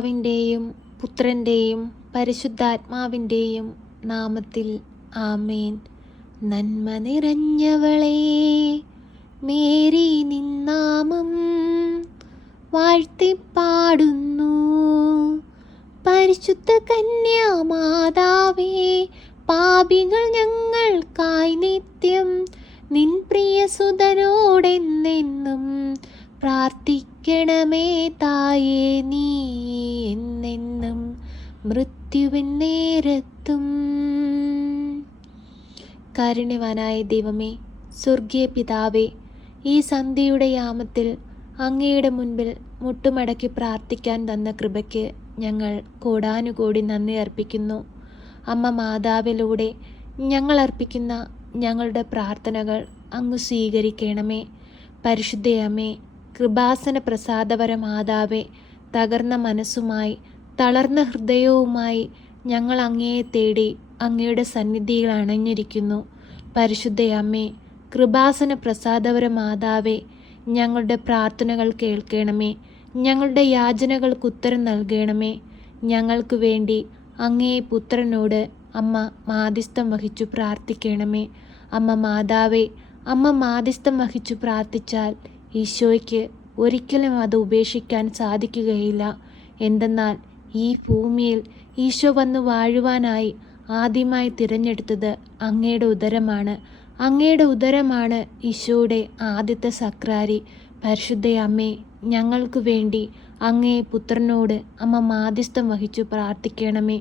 പിതാവിൻ്റെയും പുത്രൻ്റെയും പരിശുദ്ധാത്മാവിൻ്റെയും നാമത്തിൽ ആമേൻ. നന്മ നിറഞ്ഞവളേ മേരി, നിന്നാമം വാഴ്ത്തിപ്പാടുന്നു. പരിശുദ്ധ കന്യാമാതാവേ, പാപികൾ ഞങ്ങൾക്കായി നിത്യം നിൻ പ്രിയസുതനോടെന്നെന്നും പ്രാർത്ഥിക്കണമേ തായേ. നീ എന്നെന്നും മൃത്യുവിൻ നേരത്തും. കാരുണ്യവാനായ ദൈവമേ, സ്വർഗീയ പിതാവേ, ഈ സന്ധ്യയുടെ യാമത്തിൽ അങ്ങയുടെ മുൻപിൽ മുട്ടുമടക്കി പ്രാർത്ഥിക്കാൻ തന്ന കൃപയ്ക്ക് ഞങ്ങൾ കോടാനുകോടി നന്ദി അർപ്പിക്കുന്നു. അമ്മ മാതാവിലൂടെ ഞങ്ങൾ അർപ്പിക്കുന്ന ഞങ്ങളുടെ പ്രാർത്ഥനകൾ അങ്ങ് സ്വീകരിക്കണമേ. പരിശുദ്ധയമ്മേ, കൃപാസന പ്രസാദപര മാതാവേ, തകർന്ന മനസ്സുമായി തളർന്ന ഹൃദയവുമായി ഞങ്ങൾ അങ്ങയെ തേടി അങ്ങയുടെ സന്നിധിയിൽ അണഞ്ഞിരിക്കുന്നു. പരിശുദ്ധയമ്മേ, കൃപാസന പ്രസാദപര മാതാവേ, ഞങ്ങളുടെ പ്രാർത്ഥനകൾ കേൾക്കണമേ. ഞങ്ങളുടെ യാചനകൾക്ക് ഉത്തരം നൽകണമേ. ഞങ്ങൾക്ക് വേണ്ടി അങ്ങേ പുത്രനോട് അമ്മ മാധ്യസ്ഥം വഹിച്ചു പ്രാർത്ഥിക്കണമേ. അമ്മ മാതാവേ, അമ്മ മാധ്യസ്ഥം വഹിച്ചു പ്രാർത്ഥിച്ചാൽ ഈശോയ്ക്ക് ഒരിക്കലും അത് ഉപേക്ഷിക്കാൻ സാധിക്കുകയില്ല. എന്തെന്നാൽ ഈ ഭൂമിയിൽ ഈശോ വന്ന് വാഴുവാനായി ആദ്യമായി തിരഞ്ഞെടുത്തത് അങ്ങയുടെ ഉദരമാണ്. അങ്ങയുടെ ഉദരമാണ് ഈശോയുടെ ആദ്യത്തെ സക്രാരി. പരിശുദ്ധയമ്മേ, ഞങ്ങൾക്ക് വേണ്ടി അങ്ങേ പുത്രനോട് അമ്മ മാധ്യസ്ഥം വഹിച്ചു പ്രാർത്ഥിക്കണമേ.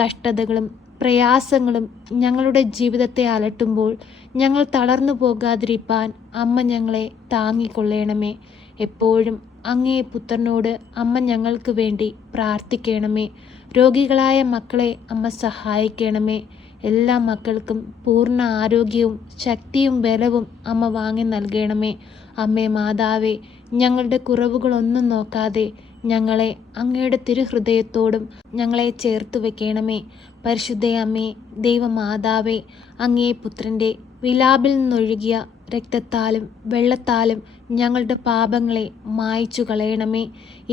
കഷ്ടതകളും പ്രയാസങ്ങളും ഞങ്ങളുടെ ജീവിതത്തെ അലട്ടുമ്പോൾ ഞങ്ങൾ തളർന്നു പോകാതിരിപ്പാൻ അമ്മ ഞങ്ങളെ താങ്ങിക്കൊള്ളണമേ. എപ്പോഴും അങ്ങേ പുത്രനോട് അമ്മ ഞങ്ങൾക്ക് വേണ്ടി പ്രാർത്ഥിക്കണമേ. രോഗികളായ മക്കളെ അമ്മ സഹായിക്കണമേ. എല്ലാ മക്കൾക്കും പൂർണ്ണ ആരോഗ്യവും ശക്തിയും ബലവും അമ്മ വാങ്ങി നൽകണമേ. അമ്മേ മാതാവേ, ഞങ്ങളുടെ കുറവുകളൊന്നും നോക്കാതെ ഞങ്ങളെ അങ്ങയുടെ തിരുഹൃദയത്തോടും ഞങ്ങളെ ചേർത്ത് വെക്കണമേ. പരിശുദ്ധയമ്മേ, ദൈവമാതാവേ, അങ്ങേ പുത്രൻ്റെ വിലാപിൽ നിന്നൊഴുകിയ രക്തത്താലും വെള്ളത്താലും ഞങ്ങളുടെ പാപങ്ങളെ മായ്ച്ചു കളയണമേ.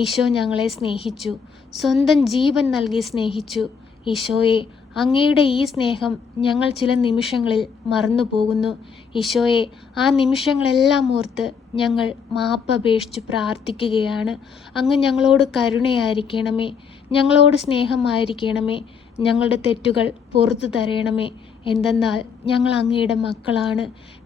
ഈശോ ഞങ്ങളെ സ്നേഹിച്ചു, സ്വന്തം ജീവൻ നൽകി സ്നേഹിച്ചു. ഈശോയെ, അങ്ങയുടെ ഈ സ്നേഹം ഞങ്ങൾ ചില നിമിഷങ്ങളിൽ മറന്നു പോകുന്നു. ഈശോയെ, ആ നിമിഷങ്ങളെല്ലാം ഓർത്ത് ഞങ്ങൾ മാപ്പപേക്ഷിച്ച് പ്രാർത്ഥിക്കുകയാണ്. അങ്ങ് ഞങ്ങളോട് കരുണയായിരിക്കണമേ, ഞങ്ങളോട് സ്നേഹമായിരിക്കണമേ. ഞങ്ങളുടെ തെറ്റുകൾ പുറത്തു തരണമേ. എന്തെന്നാൽ ഞങ്ങൾ അങ്ങയുടെ മക്കളാണ്,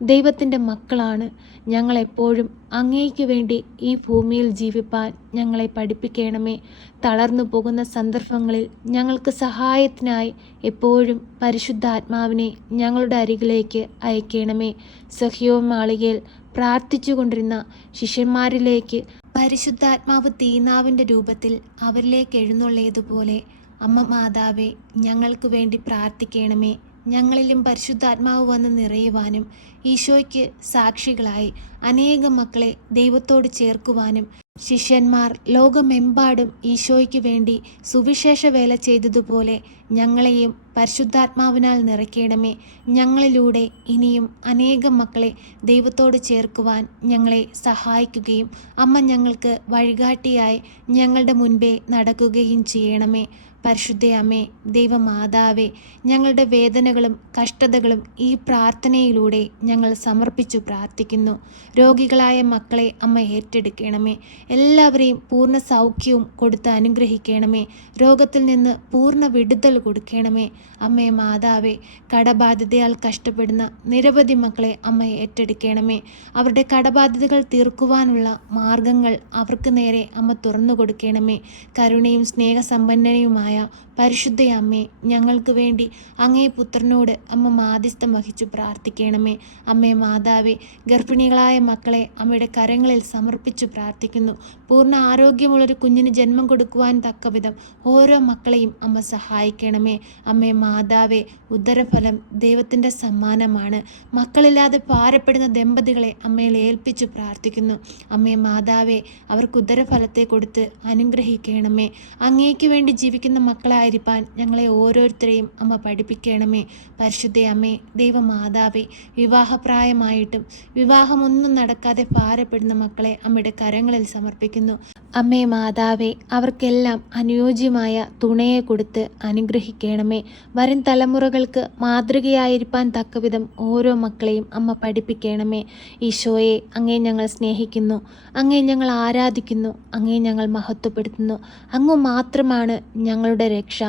ദൈവത്തിൻ്റെ മക്കളാണ്. ഞങ്ങളെപ്പോഴും അങ്ങേക്ക് വേണ്ടി ഈ ഭൂമിയിൽ ജീവിപ്പാൻ ഞങ്ങളെ പഠിപ്പിക്കണമേ. തളർന്നു പോകുന്ന സന്ദർഭങ്ങളിൽ ഞങ്ങൾക്ക് സഹായത്തിനായി എപ്പോഴും പരിശുദ്ധാത്മാവിനെ ഞങ്ങളുടെ അരികിലേക്ക് അയക്കണമേ. സഹ്യോൻ മാളികയിൽ പ്രാർത്ഥിച്ചു കൊണ്ടിരുന്ന ശിഷ്യന്മാരിലേക്ക് പരിശുദ്ധാത്മാവ് തീനാവിൻ്റെ രൂപത്തിൽ അവരിലേക്ക് എഴുന്നള്ളിയതുപോലെ അമ്മ മാതാവേ, ഞങ്ങൾക്ക് വേണ്ടി പ്രാർത്ഥിക്കണമേ. ഞങ്ങളിലും പരിശുദ്ധാത്മാവ് വന്ന് നിറയുവാനും ഈശോയ്ക്ക് സാക്ഷികളായി അനേകം മക്കളെ ദൈവത്തോട് ചേർക്കുവാനും ശിഷ്യന്മാർ ലോകമെമ്പാടും ഈശോയ്ക്ക് വേണ്ടി സുവിശേഷ വേല ചെയ്തതുപോലെ ഞങ്ങളെയും പരിശുദ്ധാത്മാവിനാൽ നിറയ്ക്കണമേ. ഞങ്ങളിലൂടെ ഇനിയും അനേകം മക്കളെ ദൈവത്തോട് ചേർക്കുവാൻ ഞങ്ങളെ സഹായിക്കുകയും അമ്മ ഞങ്ങൾക്ക് വഴികാട്ടിയായി ഞങ്ങളുടെ മുൻപേ നടക്കുകയും ചെയ്യണമേ. പരിശുദ്ധയമ്മേ, ദൈവമാതാവേ, ഞങ്ങളുടെ വേദനകളും കഷ്ടതകളും ഈ പ്രാർത്ഥനയിലൂടെ ഞങ്ങൾ സമർപ്പിച്ചു പ്രാർത്ഥിക്കുന്നു. രോഗികളായ മക്കളെ അമ്മ ഏറ്റെടുക്കണമേ. എല്ലാവരെയും പൂർണ്ണ സൗഖ്യവും കൊടുത്ത് അനുഗ്രഹിക്കണമേ. രോഗത്തിൽ നിന്ന് പൂർണ്ണ വിടുതൽ കൊടുക്കണമേ. അമ്മേ മാതാവേ, കടബാധ്യതയാൽ കഷ്ടപ്പെടുന്ന നിരവധി മക്കളെ അമ്മ ഏറ്റെടുക്കണമേ. അവരുടെ കടബാധ്യതകൾ തീർക്കുവാനുള്ള മാർഗങ്ങൾ അവർക്ക് നേരെ അമ്മ തുറന്നു കൊടുക്കണമേ. കരുണയും സ്നേഹസമ്പന്നയുമായ പരിശുദ്ധയമ്മേ, ഞങ്ങൾക്ക് വേണ്ടി അങ്ങേ പുത്രനോട് അമ്മ മാധ്യസ്ഥം വഹിച്ചു പ്രാർത്ഥിക്കണമേ. അമ്മേ മാതാവേ, ഗർഭിണികളായ മക്കളെ അമ്മയുടെ കരങ്ങളിൽ സമർപ്പിച്ചു പ്രാർത്ഥിക്കുന്നു. പൂർണ്ണ ആരോഗ്യമുള്ളൊരു കുഞ്ഞിന് ജന്മം കൊടുക്കുവാൻ തക്കവിധം ഓരോ മക്കളെയും അമ്മ സഹായിക്കണമേ. അമ്മേ മാതാവേ, ഉദരഫലം ദൈവത്തിൻ്റെ സമ്മാനമാണ്. മക്കളില്ലാതെ ഭാരപ്പെടുന്ന ദമ്പതികളെ അമ്മയിൽ ഏൽപ്പിച്ചു പ്രാർത്ഥിക്കുന്നു. അമ്മേ മാതാവേ, അവർക്ക് ഉദരഫലത്തെ കൊടുത്ത് അനുഗ്രഹിക്കണമേ. അങ്ങേക്ക് വേണ്ടി ജീവിക്കുന്ന മക്കളായിരിക്കാൻ ഞങ്ങളെ ഓരോരുത്തരെയും അമ്മ പഠിപ്പിക്കണമേ. പരിശുദ്ധയമ്മേ, ദൈവമാതാവേ, വിവാഹപ്രായമായിട്ടും വിവാഹമൊന്നും നടക്കാതെ ഭാരപ്പെടുന്ന മക്കളെ അമ്മയുടെ കരങ്ങളിൽ സമർപ്പിക്കുന്നു. അമ്മേ മാതാവേ, അവർക്കെല്ലാം അനുയോജ്യമായ തുണയെ കൊടുത്ത് അനുഗ്രഹിക്കണമേ. വരും തലമുറകൾക്ക് മാതൃകയായിരിക്കാൻ തക്കവിധം ഓരോ മക്കളെയും അമ്മ പഠിപ്പിക്കണമേ. ഈശോയെ, അങ്ങേ ഞങ്ങൾ സ്നേഹിക്കുന്നു, അങ്ങേ ഞങ്ങൾ ആരാധിക്കുന്നു, അങ്ങേ ഞങ്ങൾ മഹത്വപ്പെടുത്തുന്നു. അങ്ങ് മാത്രമാണ് ഞങ്ങളുടെ രക്ഷ.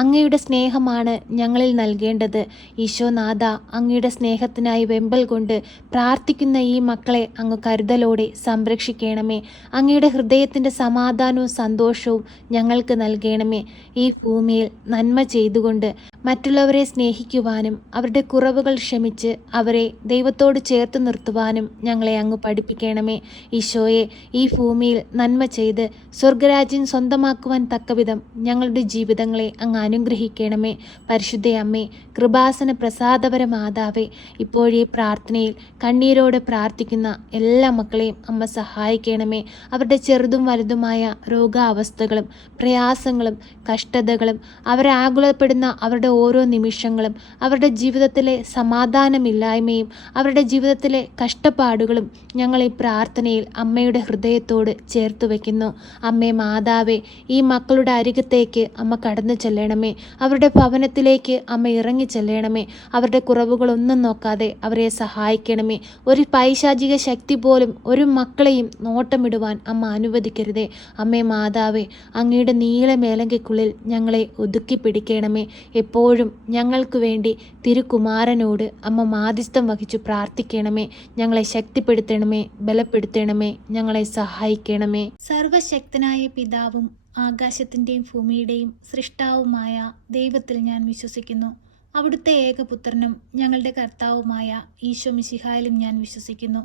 അങ്ങയുടെ സ്നേഹമാണ് ഞങ്ങളിൽ നൽകേണ്ടത്. ഈശോനാഥ, അങ്ങയുടെ സ്നേഹത്തിനായി വെമ്പൽ കൊണ്ട് പ്രാർത്ഥിക്കുന്ന ഈ മക്കളെ അങ്ങ് കരുതലോടെ സംരക്ഷിക്കണമേ. അങ്ങയുടെ ഹൃദയത്തിൻ്റെ സമാധാനവും സന്തോഷവും ഞങ്ങൾക്ക് നൽകണമേ. ഈ ഭൂമിയിൽ നന്മ ചെയ്തുകൊണ്ട് മറ്റുള്ളവരെ സ്നേഹിക്കുവാനും അവരുടെ കുറവുകൾ ക്ഷമിച്ച് അവരെ ദൈവത്തോട് ചേർത്ത് നിർത്തുവാനും ഞങ്ങളെ അങ്ങ് പഠിപ്പിക്കണമേ. ഈശോയെ, ഈ ഭൂമിയിൽ നന്മ ചെയ്ത് സ്വർഗരാജ്യം സ്വന്തമാക്കുവാൻ തക്കവിധം ഞങ്ങളുടെ ജീവിതങ്ങളെ അങ്ങ് അനുഗ്രഹിക്കണമേ. പരിശുദ്ധ അമ്മേ, കൃപാസന പ്രസാദപര മാതാവേ, ഇപ്പോഴീ പ്രാർത്ഥനയിൽ കണ്ണീരോടെ പ്രാർത്ഥിക്കുന്ന എല്ലാ മക്കളെയും അമ്മ സഹായിക്കണമേ. അവരുടെ ചെറുതും വലുതുമായ രോഗാവസ്ഥകളും പ്രയാസങ്ങളും കഷ്ടതകളും അവരെ ആകുലപ്പെടുന്ന അവരുടെ ഓരോ നിമിഷങ്ങളും അവരുടെ ജീവിതത്തിലെ സമാധാനമില്ലായ്മയും അവരുടെ ജീവിതത്തിലെ കഷ്ടപ്പാടുകളും ഞങ്ങൾ ഈ പ്രാർത്ഥനയിൽ അമ്മയുടെ ഹൃദയത്തോട് ചേർത്ത് വയ്ക്കുന്നു. അമ്മേ മാതാവേ, ഈ മക്കളുടെ അരികത്തേക്ക് അമ്മ കടന്നു ചെല്ലണമേ. അവരുടെ ഭവനത്തിലേക്ക് അമ്മ ഇറങ്ങി ചെല്ലണമേ. അവരുടെ കുറവുകളൊന്നും നോക്കാതെ അവരെ സഹായിക്കണമേ. ഒരു പൈശാചിക ശക്തി പോലും ഒരു മക്കളെയും നോട്ടമിടുവാൻ അമ്മ അനുവദിക്കരുതേ. അമ്മേ മാതാവേ, അങ്ങയുടെ നീല മേലങ്കയ്ക്കുള്ളിൽ ഞങ്ങളെ ഒതുക്കി പിടിക്കണമേ. എപ്പോഴും ഞങ്ങൾക്ക് വേണ്ടി തിരുകുമാരനോട് അമ്മ മാധ്യസ്ഥം വഹിച്ചു പ്രാർത്ഥിക്കണമേ. ഞങ്ങളെ ശക്തിപ്പെടുത്തണമേ, ബലപ്പെടുത്തണമേ, ഞങ്ങളെ സഹായിക്കണമേ. സർവശക്തനായ പിതാവും ആകാശത്തിൻ്റെയും ഭൂമിയുടെയും സൃഷ്ടാവുമായ ദൈവത്തിൽ ഞാൻ വിശ്വസിക്കുന്നു. അവിടുത്തെ ഏകപുത്രനും ഞങ്ങളുടെ കർത്താവുമായ ഈശോ മിശിഹായിലും ഞാൻ വിശ്വസിക്കുന്നു.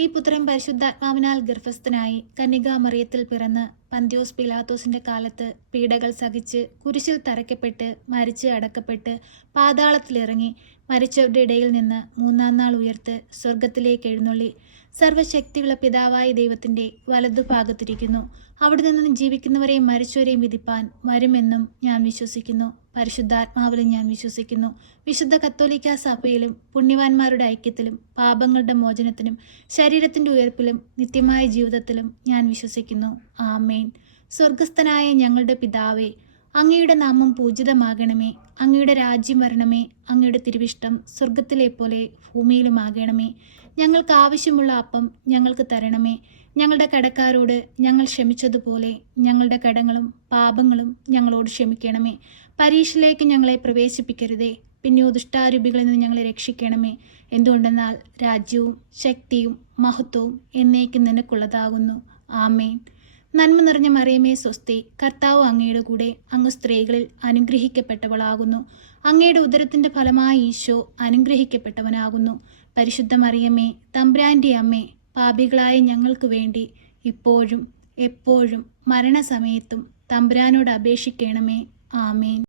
ഈ പുത്രൻ പരിശുദ്ധാത്മാവിനാൽ ഗർഭസ്ഥനായി കന്യകാമറിയത്തിൽ പിറന്ന് പന്തിയോസ് പിലാത്തോസിന്റെ കാലത്ത് പീഡകൾ സഹിച്ച് കുരിശിൽ തറയ്ക്കപ്പെട്ട് മരിച്ച് അടക്കപ്പെട്ട് പാതാളത്തിലിറങ്ങി മരിച്ചവരുടെ ഇടയിൽ നിന്ന് മൂന്നാം നാൾ ഉയർത്ത് സ്വർഗത്തിലേക്ക് എഴുന്നള്ളി സർവശക്തിയുള്ള പിതാവായ ദൈവത്തിൻ്റെ വലതുഭാഗത്തിരിക്കുന്നു. അവിടെ നിന്ന് ജീവിക്കുന്നവരെയും മരിച്ചവരെയും വിധിപ്പാൻ വരുമെന്നും ഞാൻ വിശ്വസിക്കുന്നു. പരിശുദ്ധാത്മാവിലും ഞാൻ വിശ്വസിക്കുന്നു. വിശുദ്ധ കത്തോലിക്ക സഭയിലും പുണ്യവാന്മാരുടെ ഐക്യത്തിലും പാപങ്ങളുടെ മോചനത്തിനും ശരീരത്തിൻ്റെ ഉയർപ്പിലും നിത്യമായ ജീവിതത്തിലും ഞാൻ വിശ്വസിക്കുന്നു. ആമേൻ. സ്വർഗസ്ഥനായ ഞങ്ങളുടെ പിതാവേ, അങ്ങയുടെ നാമം പൂജിതമാകണമേ. അങ്ങയുടെ രാജ്യം വരണമേ. അങ്ങയുടെ തിരുവിഷ്ടം സ്വർഗത്തിലെ പോലെ ഭൂമിയിലുമാകണമേ. ഞങ്ങൾക്ക് ആവശ്യമുള്ള അപ്പം ഞങ്ങൾക്ക് തരണമേ. ഞങ്ങളുടെ കടക്കാരോട് ഞങ്ങൾ ക്ഷമിച്ചതുപോലെ ഞങ്ങളുടെ കടങ്ങളും പാപങ്ങളും ഞങ്ങളോട് ക്ഷമിക്കണമേ. പരീക്ഷയിലേക്ക് ഞങ്ങളെ പ്രവേശിപ്പിക്കരുതേ, പിന്നെയോ ദുഷ്ടാരൂപികളിൽ നിന്ന് ഞങ്ങളെ രക്ഷിക്കണമേ. എന്തുകൊണ്ടെന്നാൽ രാജ്യവും ശക്തിയും മഹത്വവും എന്നേക്കും നിനക്കുള്ളതാകുന്നു. ആമേൻ. നന്മ നിറഞ്ഞ മറിയമേ സ്വസ്തി, കർത്താവ് അങ്ങയുടെ കൂടെ, അങ്ങ് സ്ത്രീകളിൽ അനുഗ്രഹിക്കപ്പെട്ടവളാകുന്നു. അങ്ങയുടെ ഉദരത്തിൻ്റെ ഫലമായ ഈശോ അനുഗ്രഹിക്കപ്പെട്ടവനാകുന്നു. പരിശുദ്ധ മറിയമേ, തമ്പുരാൻ്റെ അമ്മേ, പാപികളായ ഞങ്ങൾക്ക് വേണ്ടി ഇപ്പോഴും എപ്പോഴും മരണസമയത്തും തമ്പുരാനോട് അപേക്ഷിക്കണമേ. ആമേൻ.